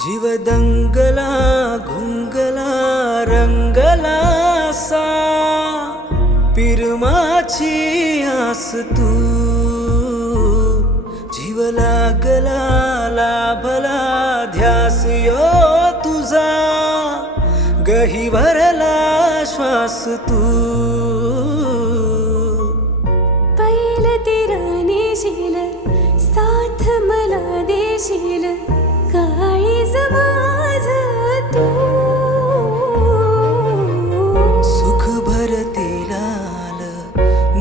जीव दंगला घुंगला रंगला सा पिरमाची आस तू जीव लागला लाभला ध्यास यो तुझा गहिवरला श्वास तू पैल तेरा नेशील साथ मला देशील काळीज माझं तू सुख भरतील आल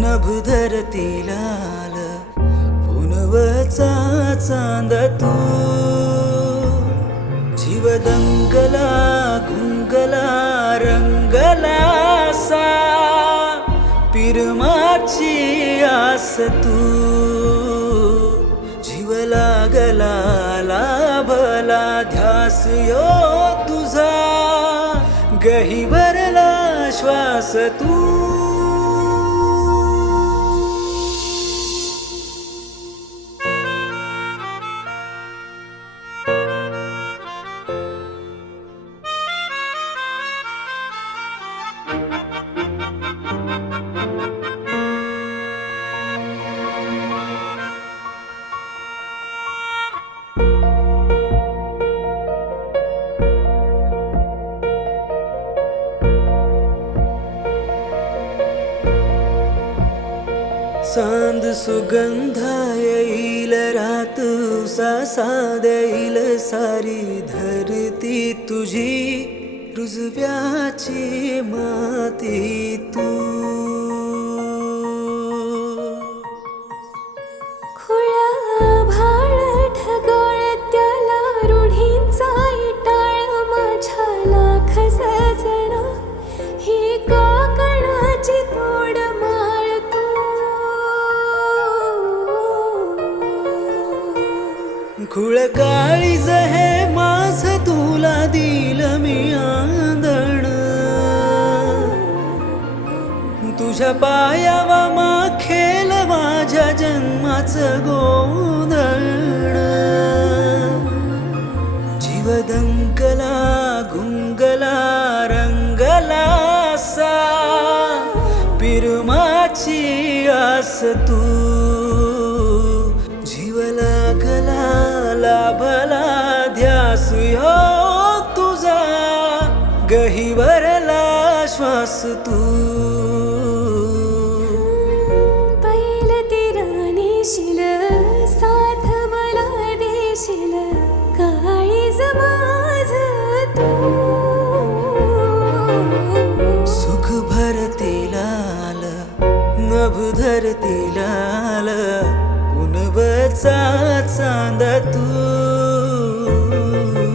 नभ धरतील आल पुनवचा चांद तू जीव दंगला गुंगला रंगला सा पिरमाची आस तू जीव लागला लाभला ध्यास यो तुझा गहिवरला श्वास तू चांद सुगंधा येईल रात उसासा देईल सारी धरती तुझी रुजव्याची माती तू खुळा भाळ ढगाळ त्याला रूढींचा इटाळ माझ्या लाख सजना ही काकणाची तोड माळ तू खुळ काळीज हे माझ तुला दिल मी आंदण तुझ्या पायावा माखेल माझ्या जन्माचं गोंधळ जीव दंगला गुंगला रंगला सा पिरमाची आस तू जीव लागला लाभला ध्यास हो तुझा गहिवरला श्वास तू पैल तेरा नेशील साथ मला देशील काळीज माझं तू सुख भरतील आल नभ धरतील आल पुनवचा चांद तू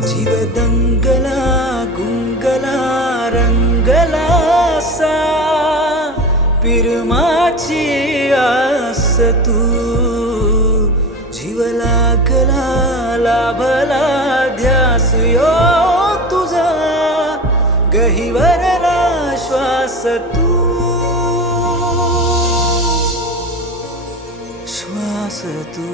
जीव दंगला गुंगला रंगला सा पिरमाची आस तू जीव लागला लाभला ध्यास यो तुझा गहिवरला श्वास तू श्वास तू